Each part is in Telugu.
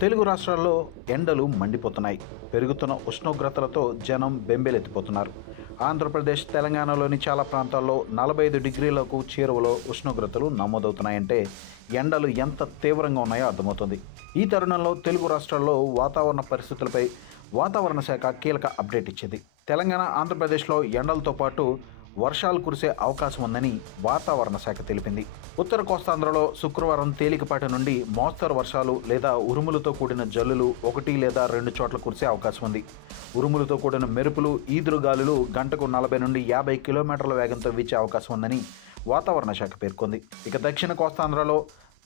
తెలుగు రాష్ట్రాల్లో ఎండలు మండిపోతున్నాయి. పెరుగుతున్న ఉష్ణోగ్రతలతో జనం బెంబేలెత్తిపోతున్నారు. ఆంధ్రప్రదేశ్, తెలంగాణలోని చాలా ప్రాంతాల్లో 45 డిగ్రీలకు చేరువలో ఉష్ణోగ్రతలు నమోదవుతున్నాయంటే ఎండలు ఎంత తీవ్రంగా ఉన్నాయో అర్థమవుతుంది. ఈ తరుణంలో తెలుగు రాష్ట్రాల్లో వాతావరణ పరిస్థితులపై వాతావరణ శాఖ కీలక అప్డేట్ ఇచ్చింది. తెలంగాణ, ఆంధ్రప్రదేశ్లో ఎండలతో పాటు వర్షాలు కురిసే అవకాశం ఉందని వాతావరణ శాఖ తెలిపింది. ఉత్తర కోస్తాంధ్రలో శుక్రవారం తేలికపాటి నుండి మోస్తరు వర్షాలు లేదా ఉరుములతో కూడిన జల్లులు 1 లేదా 2 చోట్ల కురిసే అవకాశం ఉంది. ఉరుములతో కూడిన మెరుపులు, ఈదురుగాలులు గంటకు 40 నుండి 50 కిలోమీటర్ల వేగంతో వీచే అవకాశం ఉందని వాతావరణ శాఖ పేర్కొంది. ఇక దక్షిణ కోస్తాంధ్రలో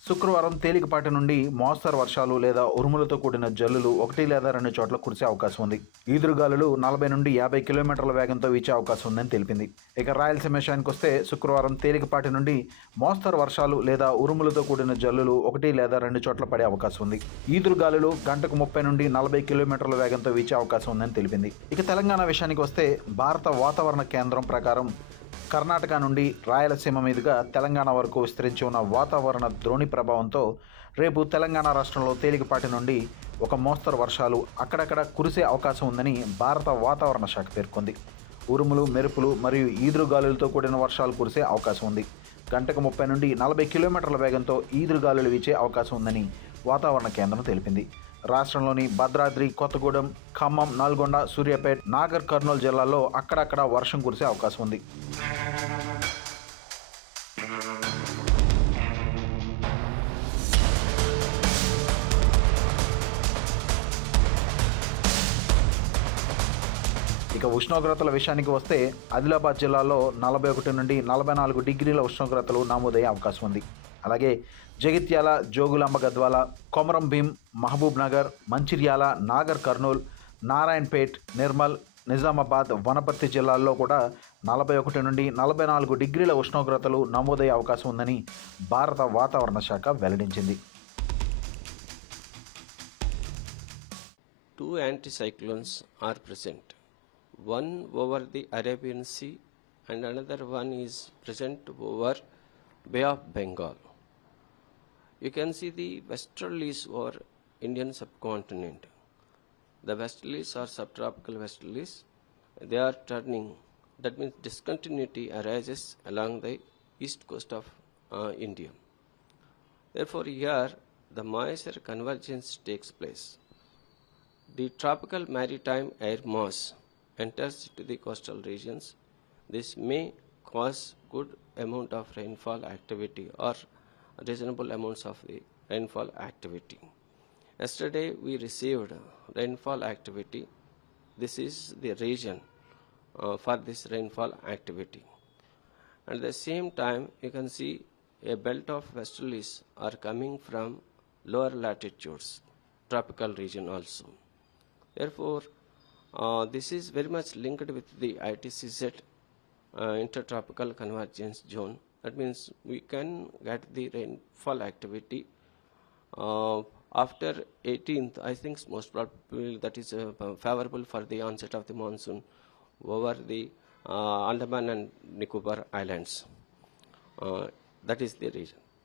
శుక్రవారం తేలికపాటి నుండి మోస్తరు వర్షాలు లేదా ఉరుములతో కూడిన జల్లులు 1 లేదా 2 చోట్ల కురిసే అవకాశం ఉంది. ఈదురుగాలులు 40 నుండి 50 కిలోమీటర్ల వేగంతో వీచే అవకాశం ఉందని తెలిపింది. ఇక రాయలసీమ విషయానికి వస్తే శుక్రవారం తేలికపాటి నుండి మోస్తరు వర్షాలు లేదా ఉరుములతో కూడిన జల్లులు 1 లేదా 2 చోట్ల పడే అవకాశం ఉంది. ఈదురుగాలులు గంటకు 30 నుండి 40 కిలోమీటర్ల వేగంతో వీచే అవకాశం ఉందని తెలిపింది. ఇక తెలంగాణ విషయానికి వస్తే భారత వాతావరణ కేంద్రం ప్రకారం కర్ణాటక నుండి రాయలసీమ మీదుగా తెలంగాణ వరకు విస్తరించి ఉన్న వాతావరణ ద్రోణి ప్రభావంతో రేపు తెలంగాణ రాష్ట్రంలో తేలికపాటి నుండి ఒక మోస్తరు వర్షాలు అక్కడక్కడ కురిసే అవకాశం ఉందని భారత వాతావరణ శాఖ పేర్కొంది. ఉరుములు, మెరుపులు మరియు ఈదురుగాలులతో కూడిన వర్షాలు కురిసే అవకాశం ఉంది. గంటకు 30 నుండి 40 కిలోమీటర్ల వేగంతో ఈదురుగాలులు వీచే అవకాశం ఉందని వాతావరణ కేంద్రం తెలిపింది. రాష్ట్రంలోని భద్రాద్రి, కొత్తగూడెం, ఖమ్మం, నల్గొండ, సూర్యాపేట్, నాగర్ కర్నూలు జిల్లాల్లో అక్కడక్కడ వర్షం కురిసే అవకాశం ఉంది. ఇక ఉష్ణోగ్రతల విషయానికి వస్తే ఆదిలాబాద్ జిల్లాలో 41 నుండి 44 డిగ్రీల ఉష్ణోగ్రతలు నమోదయ్యే అవకాశం ఉంది. అలాగే జగిత్యాల, జోగులాంబ గద్వాల, కొమరం భీం, మహబూబ్ నగర్, మంచిర్యాల, నాగర్ కర్నూల్, నారాయణపేట్, నిర్మల్, నిజామాబాద్, వనపర్తి జిల్లాల్లో కూడా 41 నుండి 44 డిగ్రీల ఉష్ణోగ్రతలు నమోదయ్యే అవకాశం ఉందని భారత వాతావరణ శాఖ వెల్లడించింది. Two anticyclones are present. One over the Arabian Sea and another one is present over Bay of Bengal. You can see the westerlies over Indian subcontinent. The westerlies are subtropical westerlies. They are turning. That means discontinuity arises along the east coast of India. Therefore, here the moisture convergence takes place. The tropical maritime air mass enters into the coastal regions. This may cause good amount of rainfall activity or reasonable amounts of the rainfall activity. Yesterday we received rainfall activity. This is the region for this rainfall activity. At the same time, you can see a belt of westerlies are coming from lower latitudes, tropical region also. Therefore, this is very much linked with the ITCZ intertropical convergence zone. That means we can get the rainfall activity after 18th. I think most probably that is favorable for the onset of the monsoon over the Andaman and Nicobar Islands. That is the region.